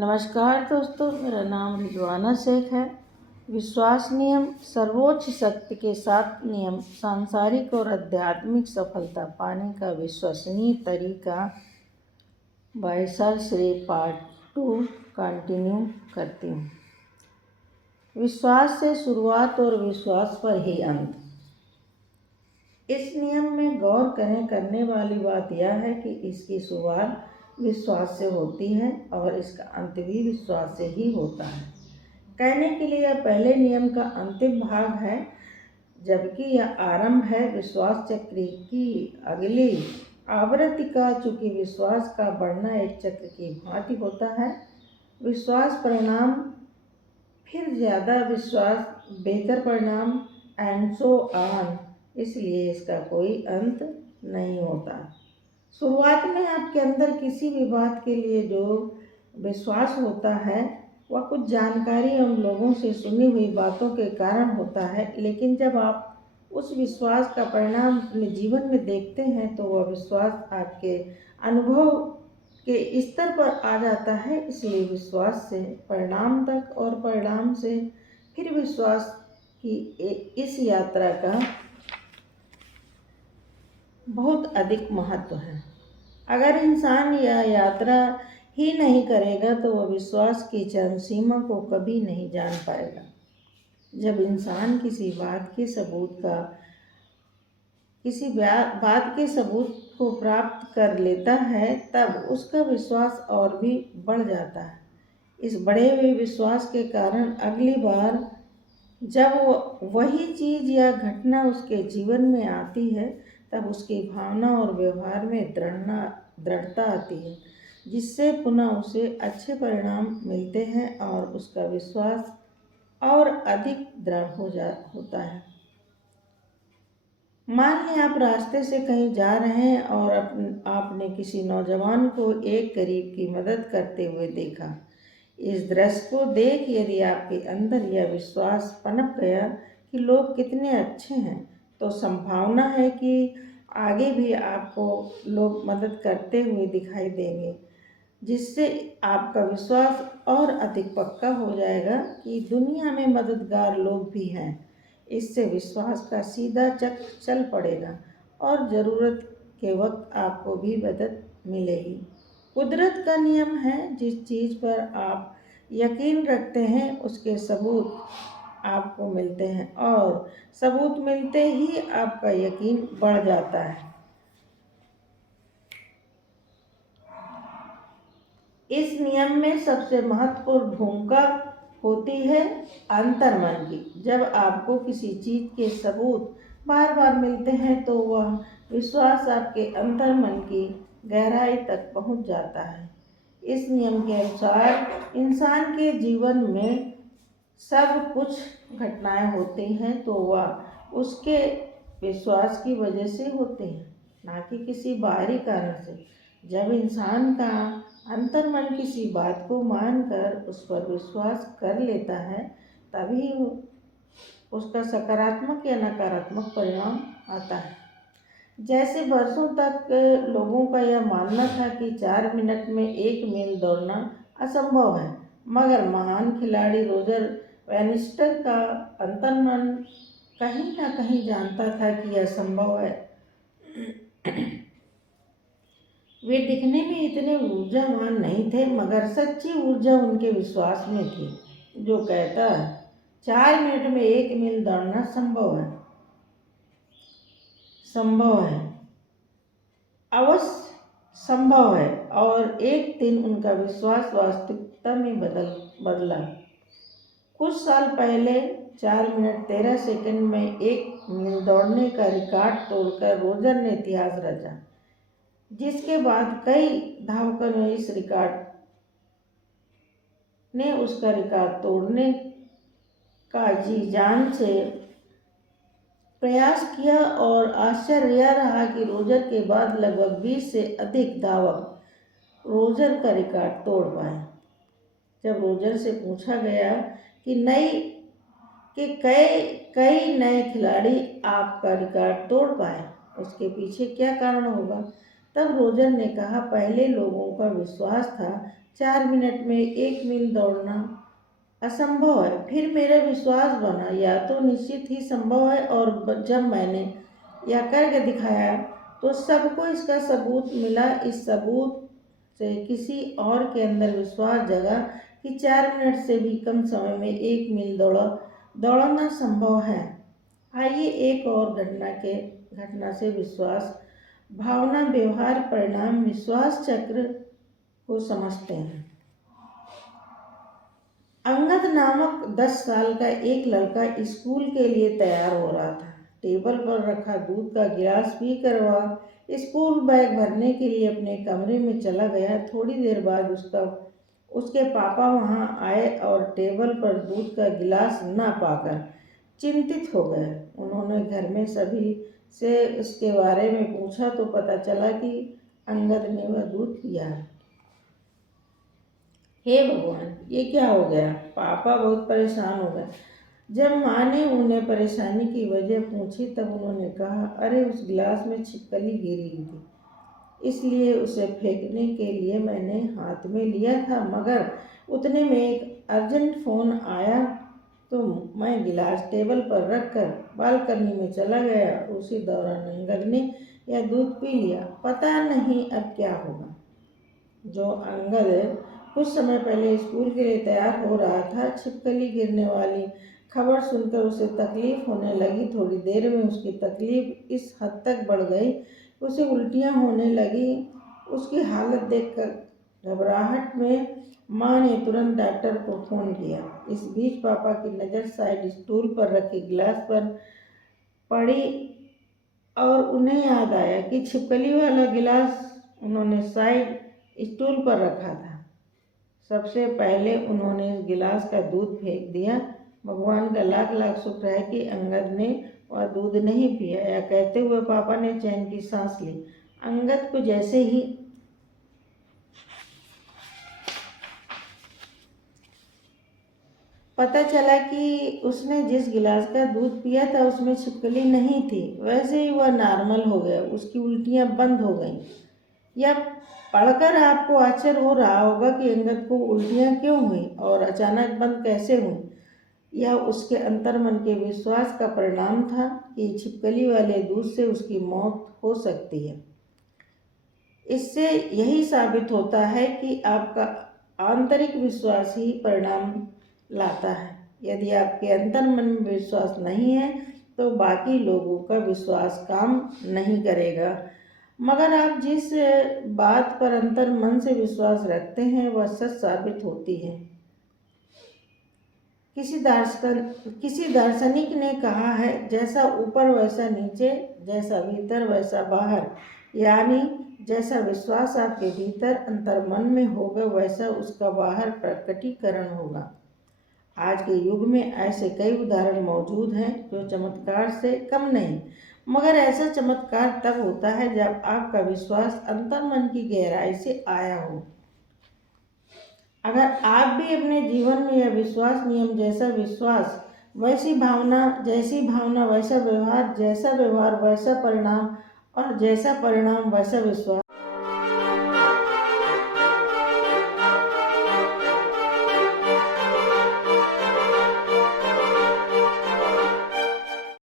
नमस्कार दोस्तों, मेरा नाम रिजवाना शेख है। विश्वास नियम सर्वोच्च शक्ति के 7 नियम सांसारिक और आध्यात्मिक सफलता पाने का विश्वसनीय तरीका by sir Shri part 2 continue करती हूँ। विश्वास से शुरुआत और विश्वास पर ही अंत। इस नियम में गौर करने वाली बात यह है कि इसकी शुरुआत विश्वास से होती है और इसका अंत भी विश्वास से ही होता है। कहने के लिए यह पहले नियम का अंतिम भाग है, जबकि यह आरंभ है विश्वास चक्र की अगली आवृत्ति का। चूँकि विश्वास का बढ़ना एक चक्र की भांति होता है, विश्वास परिणाम, फिर ज़्यादा विश्वास, बेहतर परिणाम एंड सो ऑन, इसलिए इसका कोई अंत नहीं होता। शुरुआत में आपके अंदर किसी भी बात के लिए जो विश्वास होता है वह कुछ जानकारी एवं लोगों से सुनी हुई बातों के कारण होता है, लेकिन जब आप उस विश्वास का परिणाम अपने जीवन में देखते हैं तो वह विश्वास आपके अनुभव के स्तर पर आ जाता है। इसलिए विश्वास से परिणाम तक और परिणाम से फिर विश्वास की इस यात्रा का बहुत अधिक महत्व है। अगर इंसान यह यात्रा ही नहीं करेगा तो वह विश्वास की चरम सीमा को कभी नहीं जान पाएगा। जब इंसान किसी बात के सबूत को प्राप्त कर लेता है तब उसका विश्वास और भी बढ़ जाता है। इस बढ़े हुए विश्वास के कारण अगली बार जब वही चीज़ या घटना उसके जीवन में आती है तब उसकी भावना और व्यवहार में दृढ़ता आती है, जिससे पुनः उसे अच्छे परिणाम मिलते हैं और उसका विश्वास और अधिक दृढ़ होता है। मान लें आप रास्ते से कहीं जा रहे हैं और आपने किसी नौजवान को एक गरीब की मदद करते हुए देखा। इस दृश्य को देख यदि आपके अंदर यह विश्वास पनप गया कि लोग कितने अच्छे हैं, तो संभावना है कि आगे भी आपको लोग मदद करते हुए दिखाई देंगे, जिससे आपका विश्वास और अधिक पक्का हो जाएगा कि दुनिया में मददगार लोग भी हैं। इससे विश्वास का सीधा चक्र चल पड़ेगा और ज़रूरत के वक्त आपको भी मदद मिलेगी। कुदरत का नियम है, जिस चीज़ पर आप यकीन रखते हैं उसके सबूत आपको मिलते हैं और सबूत मिलते ही आपका यकीन बढ़ जाता है। इस नियम में सबसे महत्वपूर्ण भूमिका होती है अंतर्मन की। जब आपको किसी चीज़ के सबूत बार बार मिलते हैं तो वह विश्वास आपके अंतर्मन की गहराई तक पहुंच जाता है। इस नियम के अनुसार इंसान के जीवन में सब कुछ घटनाएं होती हैं तो वह उसके विश्वास की वजह से होती हैं, ना कि किसी बाहरी कारण से। जब इंसान का अंतर्मन किसी बात को मानकर उस पर विश्वास कर लेता है तभी उसका सकारात्मक या नकारात्मक परिणाम आता है। जैसे वर्षों तक लोगों का यह मानना था कि 4 मिनट में 1 मील दौड़ना असंभव है, मगर महान खिलाड़ी रोजर वेनिस्टर का अंतर्मन कहीं ना कहीं जानता था कि यह संभव है। वे दिखने में इतने ऊर्जावान नहीं थे, मगर सच्ची ऊर्जा उनके विश्वास में थी, जो कहता है 4 मिनट में 1 मील दौड़ना संभव है, अवश्य संभव है। और एक दिन उनका विश्वास वास्तविकता में बदला। कुछ साल पहले 4 मिनट 13 सेकंड में 1 मील दौड़ने का रिकॉर्ड तोड़कर रोजर ने इतिहास रचा, जिसके बाद कई धावकों ने उसका रिकॉर्ड तोड़ने का जी जान से प्रयास किया। और आश्चर्य यह रहा कि रोजर के बाद लगभग 20 से अधिक धावक रोजर का रिकॉर्ड तोड़ पाए। जब रोजर से पूछा गया कि कई नए खिलाड़ी आपका रिकॉर्ड तोड़ पाए, उसके पीछे क्या कारण होगा, तब रोजर ने कहा, पहले लोगों का विश्वास था 4 मिनट में 1 मील दौड़ना असंभव है। फिर मेरा विश्वास बना, या तो निश्चित ही संभव है, और जब मैंने यह करके दिखाया तो सबको इसका सबूत मिला। इस सबूत से किसी और के अंदर विश्वास जगा कि 4 मिनट से भी कम समय में 1 मील दौड़ना संभव है। आइए एक और घटना से विश्वास, भावना, व्यवहार, परिणाम, विश्वास चक्र को समझते हैं। अंगद नामक 10 साल का एक लड़का स्कूल के लिए तैयार हो रहा था। टेबल पर रखा दूध का गिलास पीकर वह स्कूल बैग भरने के लिए अपने कमरे में चला गया। थोड़ी देर बाद उसके पापा वहां आए और टेबल पर दूध का गिलास न पाकर चिंतित हो गए। उन्होंने घर में सभी से इसके बारे में पूछा तो पता चला कि अंगद ने वह दूध पिया। हे भगवान, ये क्या हो गया? पापा बहुत परेशान हो गए। जब माँ ने उन्हें परेशानी की वजह पूछी तब उन्होंने कहा, अरे उस गिलास में छिपकली गिरी थी, इसलिए उसे फेंकने के लिए मैंने हाथ में लिया था, मगर उतने में एक अर्जेंट फ़ोन आया तो मैं गिलास टेबल पर रखकर बालकनी में चला गया। उसी दौरान अंगद ने यह दूध पी लिया। पता नहीं अब क्या होगा। जो अंगद कुछ समय पहले स्कूल के लिए तैयार हो रहा था, छिपकली गिरने वाली खबर सुनकर उसे तकलीफ होने लगी। थोड़ी देर में उसकी तकलीफ इस हद तक बढ़ गई, उसे उल्टियाँ होने लगी। उसकी हालत देखकर घबराहट में माँ ने तुरंत डॉक्टर को फ़ोन किया। इस बीच पापा की नज़र साइड स्टूल पर रखे गिलास पर पड़ी और उन्हें याद आया कि छिपकली वाला गिलास उन्होंने साइड स्टूल पर रखा था। सबसे पहले उन्होंने इस गिलास का दूध फेंक दिया। भगवान का लाख लाख शुक्र है कि अंगद ने वह दूध नहीं पिया। यह कहते हुए पापा ने चैन की सांस ली। अंगद को जैसे ही पता चला कि उसने जिस गिलास का दूध पिया था उसमें छिपकली नहीं थी, वैसे ही वह नॉर्मल हो गया। उसकी उल्टियाँ बंद हो गईं। यह पढ़कर आपको आश्चर्य हो रहा होगा कि अंगद को उल्टियाँ क्यों हुई और अचानक बंद कैसे हुई। यह उसके अंतर्मन के विश्वास का परिणाम था कि छिपकली वाले दूध से उसकी मौत हो सकती है। इससे यही साबित होता है कि आपका आंतरिक विश्वास ही परिणाम लाता है। यदि आपके अंतर्मन में विश्वास नहीं है तो बाकी लोगों का विश्वास काम नहीं करेगा। मगर आप जिस बात पर अंतर मन से विश्वास रखते हैं वह सच साबित होती है। किसी दार्शनिक ने कहा है, जैसा ऊपर वैसा नीचे, जैसा भीतर वैसा बाहर। यानी जैसा विश्वास आपके भीतर अंतर मन में होगा वैसा उसका बाहर प्रकटीकरण होगा। आज के युग में ऐसे कई उदाहरण मौजूद हैं जो चमत्कार से कम नहीं, मगर ऐसा चमत्कार तब होता है जब आपका विश्वास अंतर्मन की गहराई से आया हो। अगर आप भी अपने जीवन में यह विश्वास नियम, जैसा विश्वास वैसी भावना, जैसी भावना वैसा व्यवहार, जैसा व्यवहार वैसा परिणाम और जैसा परिणाम वैसा विश्वास